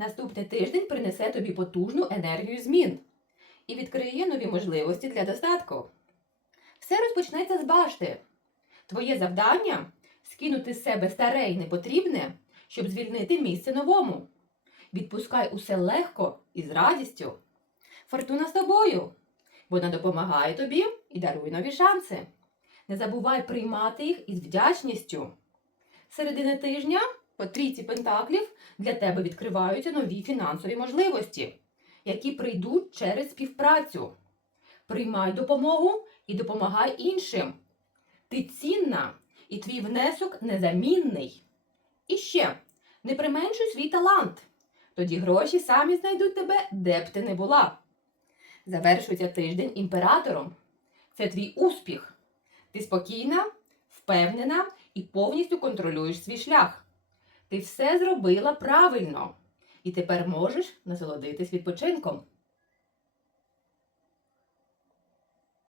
Наступний тиждень принесе тобі потужну енергію змін і відкриє нові можливості для достатку. Все розпочнеться з башти. Твоє завдання скинути з себе старе й непотрібне, щоб звільнити місце новому. Відпускай усе легко і з радістю. Фортуна з тобою. Вона допомагає тобі і дарує нові шанси. Не забувай приймати їх із вдячністю. Середини тижня по трійці пентаклів для тебе відкриваються нові фінансові можливості, які прийдуть через співпрацю. Приймай допомогу і допомагай іншим. Ти цінна, і твій внесок незамінний. І ще не применшуй свій талант. Тоді гроші самі знайдуть тебе, де б ти не була. Завершується тиждень імператором. Це твій успіх. Ти спокійна, впевнена і повністю контролюєш свій шлях. Ти все зробила правильно, і тепер можеш насолодитись відпочинком.